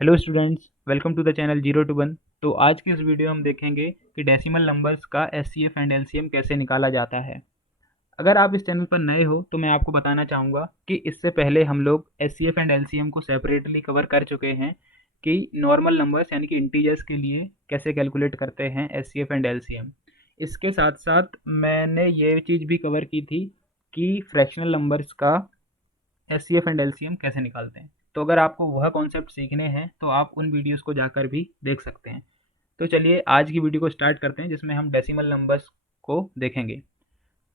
Hello students, welcome to the channel 0 to 1। तो आज की इस वीडियो में हम देखेंगे कि डेसिमल नंबर्स का एचसीएफ एंड एलसीएम कैसे निकाला जाता है। अगर आप इस चैनल पर नए हो तो मैं आपको बताना चाहूँगा कि इससे पहले हम लोग एचसीएफ एंड एलसीएम को सेपरेटली कवर कर चुके हैं कि नॉर्मल नंबर्स यानी कि इंटीजर्स के लिए कैसे कैलकुलेट करते हैं एचसीएफ एंड एलसीएम। इसके साथ साथ मैंने ये चीज़ भी कवर की थी कि फ्रैक्शनल नंबर्स का एचसीएफ एंड एलसीएम कैसे निकालते हैं। तो अगर आपको वह कॉन्सेप्ट सीखने हैं तो आप उन वीडियोस को जाकर भी देख सकते हैं। तो चलिए आज की वीडियो को स्टार्ट करते हैं जिसमें हम डेसिमल नंबर्स को देखेंगे।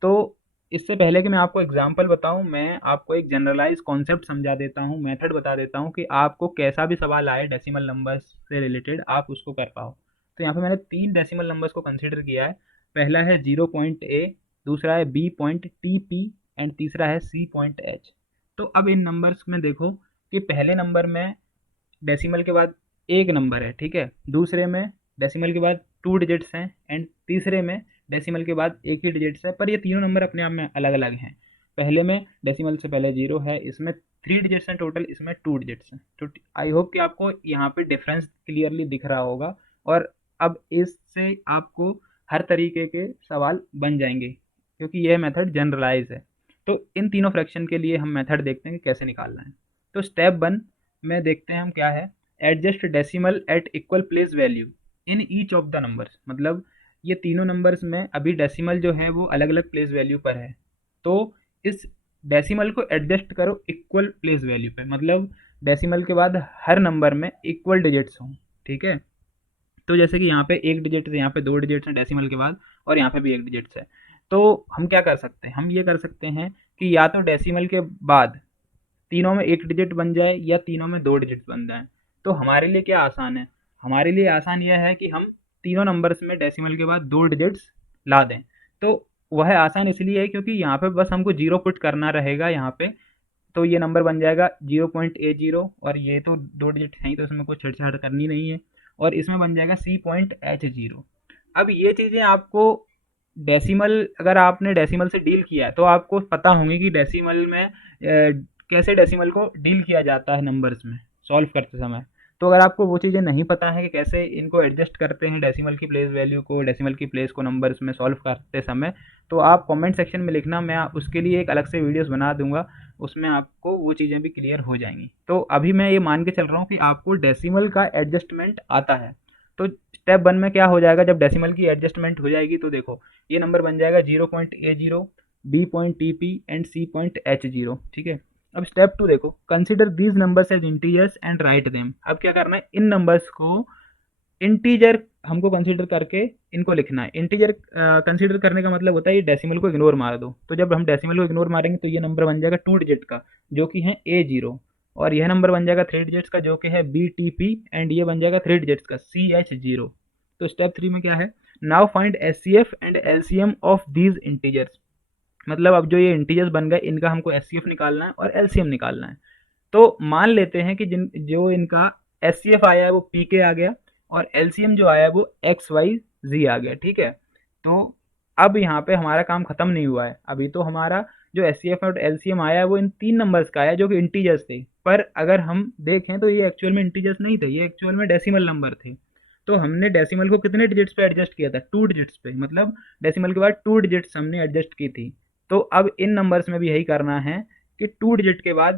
तो इससे पहले कि मैं आपको एग्जांपल बताऊं, मैं आपको एक जनरलाइज कॉन्सेप्ट समझा देता हूं, मेथड बता देता हूं कि आपको कैसा भी सवाल आए डेसिमल नंबर्स से रिलेटेड आप उसको कर पाओ। तो यहाँ पे मैंने 3 डेसिमल नंबर्स को कंसीडर किया है। पहला है 0.a, दूसरा है b.tp एंड तीसरा है c.h। तो अब इन नंबर्स में देखो कि पहले नंबर में डेसिमल के बाद एक नंबर है, ठीक है। दूसरे में डेसिमल के बाद 2 डिजिट्स हैं एंड तीसरे में डेसिमल के बाद एक ही डिजिट्स है, पर ये तीनों नंबर अपने आप में अलग अलग हैं। पहले में डेसिमल से पहले 0 है, इसमें 3 डिजिट्स हैं टोटल, इसमें 2 डिजिट्स हैं। तो आई होप कि आपको यहाँ पे डिफरेंस क्लियरली दिख रहा होगा और अब इससे आपको हर तरीके के सवाल बन जाएंगे क्योंकि यह मेथड जनरलाइज है। तो इन तीनों फ्रैक्शन के लिए हम मेथड देखते हैं कि कैसे निकालना है। तो स्टेप 1 में देखते हैं हम क्या है, adjust decimal at equal place value in each of the numbers. मतलब ये तीनों नंबर्स में अभी डेसिमल जो है वो अलग अलग प्लेस वैल्यू पर है, तो इस डेसिमल को एडजस्ट करो इक्वल प्लेस वैल्यू पे। मतलब डेसिमल के बाद हर नंबर में इक्वल डिजिट्स हों, ठीक है। तो जैसे कि यहाँ पे एक डिजिट है, यहाँ पे 2 डिजिट्स हैं डेसिमल के बाद और यहाँ पे भी एक डिजिट्स है। तो हम क्या कर सकते हैं, हम ये कर सकते हैं कि या तो डेसिमल के बाद तीनों में एक डिजिट बन जाए या तीनों में 2 डिजिट बन जाए। तो हमारे लिए क्या आसान है, हमारे लिए आसान यह है कि हम तीनों नंबर्स में डेसिमल के बाद 2 डिजिट्स ला दें। तो वह आसान इसलिए है क्योंकि यहाँ पे बस हमको 0 पुट करना रहेगा यहाँ पे। तो ये नंबर बन जाएगा 0.a0 और ये तो 2 डिजिट हैं ही तो इसमें कोई छेड़छाड़ करनी नहीं है। और इसमें बन जाएगा c.h0। अब ये चीज़ें आपको डेसिमल, अगर आपने डेसिमल से डील किया है तो आपको पता होंगे कि डेसिमल में कैसे डेसिमल को डील किया जाता है नंबर्स में सॉल्व करते समय। तो अगर आपको वो चीज़ें नहीं पता है कि कैसे इनको एडजस्ट करते हैं डेसिमल की प्लेस वैल्यू को, डेसिमल की प्लेस को नंबर्स में सॉल्व करते समय, तो आप कमेंट सेक्शन में लिखना, मैं उसके लिए एक अलग से वीडियोस बना दूंगा, उसमें आपको वो चीज़ें भी क्लियर हो जाएंगी। तो अभी मैं ये मान के चल रहा हूँ कि आपको डेसिमल का एडजस्टमेंट आता है। तो स्टेप 1 में क्या हो जाएगा, जब डेसिमल की एडजस्टमेंट हो जाएगी तो देखो ये नंबर बन जाएगा 0.a0, b.tp एंड c.h0, ठीक है। अब स्टेप 2 देखो, consider these numbers as integers and write them. अब क्या करना है, इन नंबर्स को इंटीजर हमको कंसीडर करके इनको लिखना है। इंटीजर कंसीडर करने का मतलब होता है ये डेसिमल को इग्नोर मार दो। तो जब हम डेसिमल को इग्नोर मारेंगे तो ये नंबर बन जाएगा 2 डिजिट का जो कि है a0, और यह नंबर बन जाएगा 3 डिजिट्स का जो कि है btp एंड ये बन जाएगा 3 डिजिट्स का ch0। तो स्टेप 3 में क्या है, now find HCF and LCM of these integers. मतलब अब जो ये इंटीजर्स बन गए इनका हमको एचसीएफ निकालना है और एलसीएम निकालना है। तो मान लेते हैं कि जिन जो इनका एचसीएफ आया है वो पीके आ गया और एलसीएम जो आया है वो एक्स वाई जी आ गया, ठीक है। तो अब यहाँ पे हमारा काम खत्म नहीं हुआ है, अभी तो हमारा जो एचसीएफ और एलसीएम आया है वो इन 3 नंबर्स का आया जो कि इंटीजर्स थे। पर अगर हम देखें तो ये एक्चुअल में इंटीजर्स नहीं थे, ये एक्चुअल में डेसिमल नंबर थे। तो हमने डेसिमल को कितने डिजिट्स पे एडजस्ट किया था, 2 डिजिट्स पे। मतलब डेसिमल के बाद 2 डिजिट्स हमने एडजस्ट की थी। तो अब इन नंबर्स में भी यही करना है कि 2 डिजिट के बाद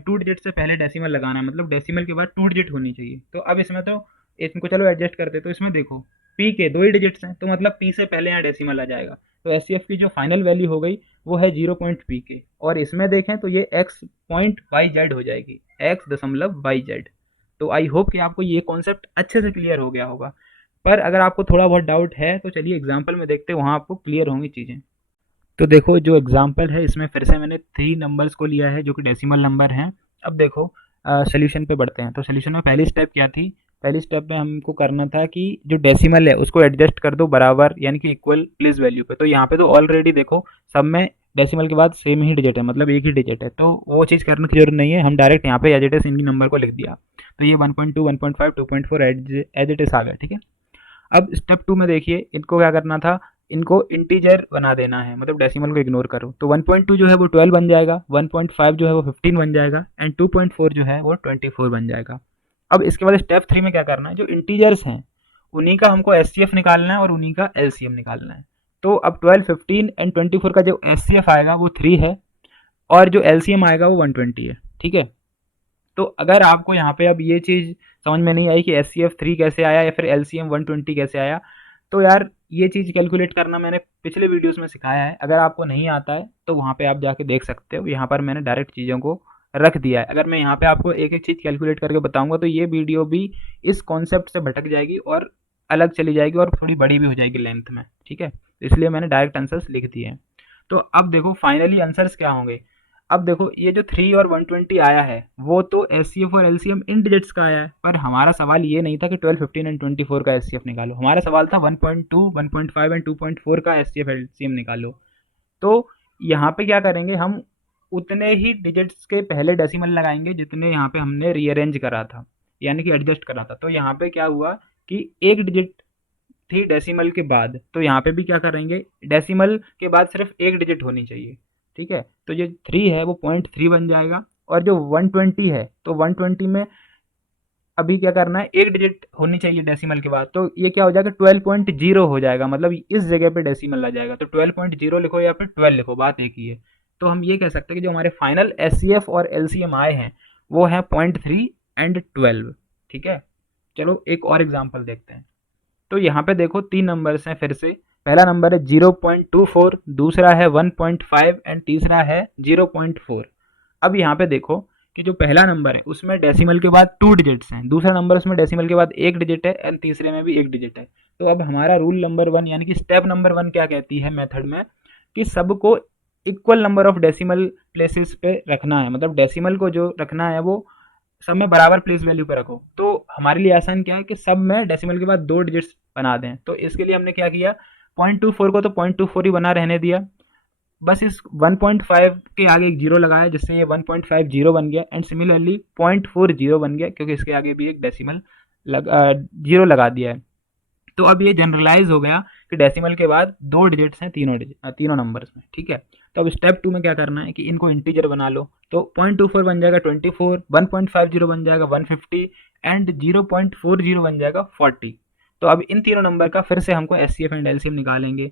2 डिजिट से पहले डेसिमल लगाना है, मतलब डेसिमल के बाद 2 डिजिट होनी चाहिए। तो अब इसमें तो इनको चलो एडजस्ट करते, तो इसमें देखो पी के 2 ही डिजिट्स हैं तो मतलब पी से पहले यहाँ डेसिमल आ जाएगा। तो एस की जो फाइनल वैल्यू हो गई वो है 0.pk, और इसमें देखें तो ये x.yz हो जाएगी, x.yz। तो आई होप कि आपको ये कॉन्सेप्ट अच्छे से क्लियर हो गया होगा। पर अगर आपको थोड़ा बहुत डाउट है तो चलिए एग्जाम्पल में देखते हैं, वहाँ आपको क्लियर होंगी चीज़ें। तो देखो जो एग्जाम्पल है इसमें फिर से मैंने 3 नंबर्स को लिया है जो कि डेसिमल नंबर हैं। अब देखो सोल्यूशन पे बढ़ते हैं। तो सोल्यूशन में पहली स्टेप क्या थी, पहली स्टेप में हमको करना था कि जो डेसिमल है उसको एडजस्ट कर दो बराबर यानी कि इक्वल प्लेस वैल्यू पे। तो यहाँ पे तो ऑलरेडी देखो सब में डेसिमल के बाद सेम ही डिजिट है, मतलब एक ही डिजिट है, तो वो चीज़ करने की जरूरत नहीं है, हम डायरेक्ट यहाँ पे एज इट इज इनकी नंबर को लिख दिया। तो ये 1.2, 1.5, 2.4 एज इट इज आ गया, ठीक है। अब स्टेप 2 में देखिए इनको क्या करना था, इनको इंटीजर बना देना है, मतलब डेसिमल को इग्नोर करो। तो 1.2 जो है वो 12 बन जाएगा, 1.5 जो है वो 15 बन जाएगा एंड 2.4 जो है वो 24 बन जाएगा। अब इसके बाद स्टेप 3 में क्या करना है, जो इंटीजर्स हैं उन्हीं का हमको एचसीएफ निकालना है और उन्हीं का एलसीएम निकालना है। तो अब 12, 15 एंड 24 का जो एचसीएफ आएगा वो 3 है और जो एलसीएम आएगा वो 120 है। ठीक है, तो अगर आपको यहाँ पे अब ये चीज़ समझ में नहीं आई कि एच सी एफ 3 कैसे आया या फिर एल सी एम 120 कैसे आया, तो यार ये चीज़ कैलकुलेट करना मैंने पिछले वीडियोस में सिखाया है। अगर आपको नहीं आता है तो वहाँ पे आप जाके देख सकते हो, यहाँ पर मैंने डायरेक्ट चीज़ों को रख दिया है। अगर मैं यहाँ पे आपको एक एक चीज़ कैलकुलेट करके बताऊंगा तो ये वीडियो भी इस कॉन्सेप्ट से भटक जाएगी और अलग चली जाएगी और थोड़ी बड़ी भी हो जाएगी लेंथ में। ठीक है, इसलिए मैंने डायरेक्ट आंसर्स लिख दिए हैं। तो अब देखो फाइनली आंसर्स क्या होंगे। अब देखो ये जो 3 और 120 आया है वो तो एचसीएफ और एलसीएम इन डिजिट्स का आया है, पर हमारा सवाल ये नहीं था कि 12, 15 एंड 24 का एचसीएफ निकालो। हमारा सवाल था 1.2, 1.5 एंड 2.4 का एचसीएफ एलसीएम निकालो। तो यहाँ पे क्या करेंगे, हम उतने ही डिजिट्स के पहले डेसिमल लगाएंगे जितने यहाँ पे हमने रीअरेंज करा था, यानी कि एडजस्ट करा था। तो यहाँ पे क्या हुआ कि एक डिजिट थी डेसिमल के बाद, तो यहाँ पे भी क्या करेंगे, डेसिमल के बाद सिर्फ एक डिजिट होनी चाहिए। ठीक है, तो जो 3 है वो 0.3 बन जाएगा और जो 120 है तो 120 में अभी क्या करना है, एक डिजिट होनी चाहिए डेसिमल के बाद, तो ये क्या हो जाएगा 12.0 हो जाएगा, मतलब इस जगह पे डेसिमल आ जाएगा। तो 12.0 लिखो या फिर 12 लिखो, बात एक ही है। तो हम ये कह सकते हैं कि जो हमारे फाइनल एचसीएफ और एलसीएम आए हैं वो है 0.3 एंड 12। ठीक है, चलो एक और एग्जाम्पल देखते हैं। तो यहाँ पे देखो 3 नंबर्स हैं फिर से। पहला नंबर है 0.24, दूसरा है 1.5 एंड तीसरा है 0.4। अब यहाँ पे देखो कि जो पहला नंबर है उसमें डेसिमल के बाद 2 डिजिट्स हैं, दूसरा नंबर उसमें डेसिमल के बाद 1 डिजिट है एंड तीसरे में भी 1 डिजिट है। तो अब हमारा रूल नंबर 1 यानी कि स्टेप नंबर 1 क्या कहती है मेथड में, कि सबको equal number of decimal places पे रखना है, मतलब डेसिमल को जो रखना है वो सब में बराबर प्लेस वैल्यू पे रखो। तो हमारे लिए आसान क्या है कि सब में डेसिमल के बाद 2 डिजिट्स बना दें। तो इसके लिए हमने क्या किया, 0.24 को तो 0.24 ही बना रहने दिया, बस इस 1.5 के आगे एक जीरो लगाया जिससे ये 1.50 बन गया एंड सिमिलरली 0.40 बन गया क्योंकि इसके आगे भी एक डेसिमल जीरो लगा दिया है। तो अब ये जनरलाइज हो गया कि डेसिमल के बाद 2 डिजिट्स हैं तीनों नंबर्स में। ठीक है, तो अब स्टेप 2 में क्या करना है कि इनको इंटीजर बना लो। तो 0.24 बन जाएगा 24, 1.50 बन जाएगा 150 एंड 0.40 बन जाएगा 40। तो अब इन तीनों नंबर का फिर से हमको एचसीएफ एंड एलसीएम निकालेंगे।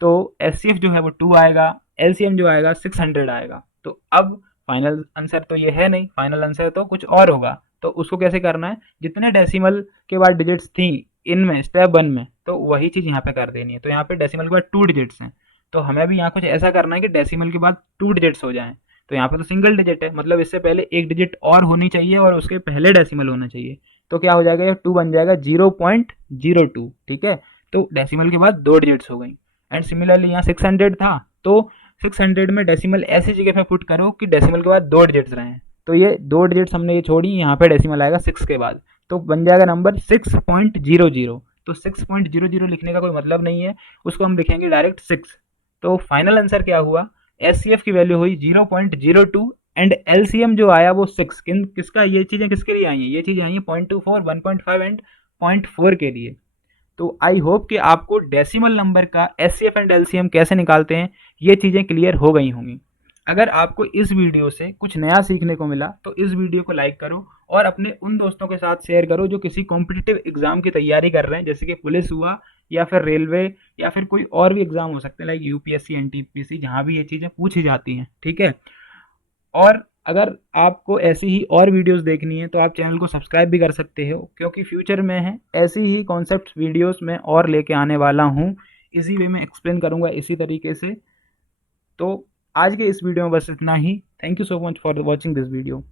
तो एचसीएफ जो है वो 2 आएगा, एलसीएम जो आएगा 600 आएगा। तो अब फाइनल आंसर तो ये है नहीं, फाइनल आंसर तो कुछ और होगा। तो उसको कैसे करना है, जितने डेसिमल के बाद डिजिट्स थी इनमें स्टेप 1 में, तो वही चीज़ यहाँ पे कर देनी है। तो यहाँ पे डेसिमल के बाद 2 डिजिट्स हैं, तो हमें भी यहाँ कुछ ऐसा करना है कि डेसिमल के बाद 2 डिजिट्स हो जाएं। तो यहाँ पे तो सिंगल डिजिट है, मतलब इससे पहले एक डिजिट और होनी चाहिए और उसके पहले डेसिमल होना चाहिए। तो क्या हो जाएगा, ये 2 बन जाएगा 0.02। ठीक है, तो डेसिमल के बाद 2 डिजिट्स हो गई। एंड सिमिलरली यहाँ 600 था, तो 600 में डेसिमल ऐसी जगह पे पुट करो कि डेसिमल के बाद 2 डिजिट्स रहें। तो ये 2 डिजिट्स हमने ये छोड़ी, यहाँ पे डेसिमल आएगा 6 के बाद, तो बन जाएगा नंबर 6.00। तो 6.00 लिखने का कोई मतलब नहीं है, उसको हम लिखेंगे डायरेक्ट 6। तो फाइनल आंसर क्या हुआ, एचसीएफ की वैल्यू हुई 0.02 एंड एलसीएम जो आया वो 6। किसका, ये चीज़ें किसके लिए आई हैं, ये चीज़ें आई हैं 0.24, 1.5 एंड 0.4 के लिए। तो आई होप कि आपको डेसिमल नंबर का एचसीएफ एंड एलसीएम कैसे निकालते हैं ये चीज़ें क्लियर हो गई होंगी। अगर आपको इस वीडियो से कुछ नया सीखने को मिला तो इस वीडियो को लाइक करो और अपने उन दोस्तों के साथ शेयर करो जो किसी कॉम्पिटिटिव एग्जाम की तैयारी कर रहे हैं, जैसे कि पुलिस हुआ या फिर रेलवे या फिर कोई और भी एग्जाम हो सकते हैं लाइक यूपीएससी, एनटीपीसी, जहाँ भी ये चीज़ें पूछी जाती हैं। ठीक है, और अगर आपको ऐसी ही और वीडियोस देखनी है तो आप चैनल को सब्सक्राइब भी कर सकते हो, क्योंकि फ्यूचर में है ऐसी ही कॉन्सेप्ट वीडियोस में और लेके आने वाला हूँ। इसी वे में एक्सप्लेन करूँगा इसी तरीके से। तो आज के इस वीडियो में बस इतना ही। Thank you so much for watching this video.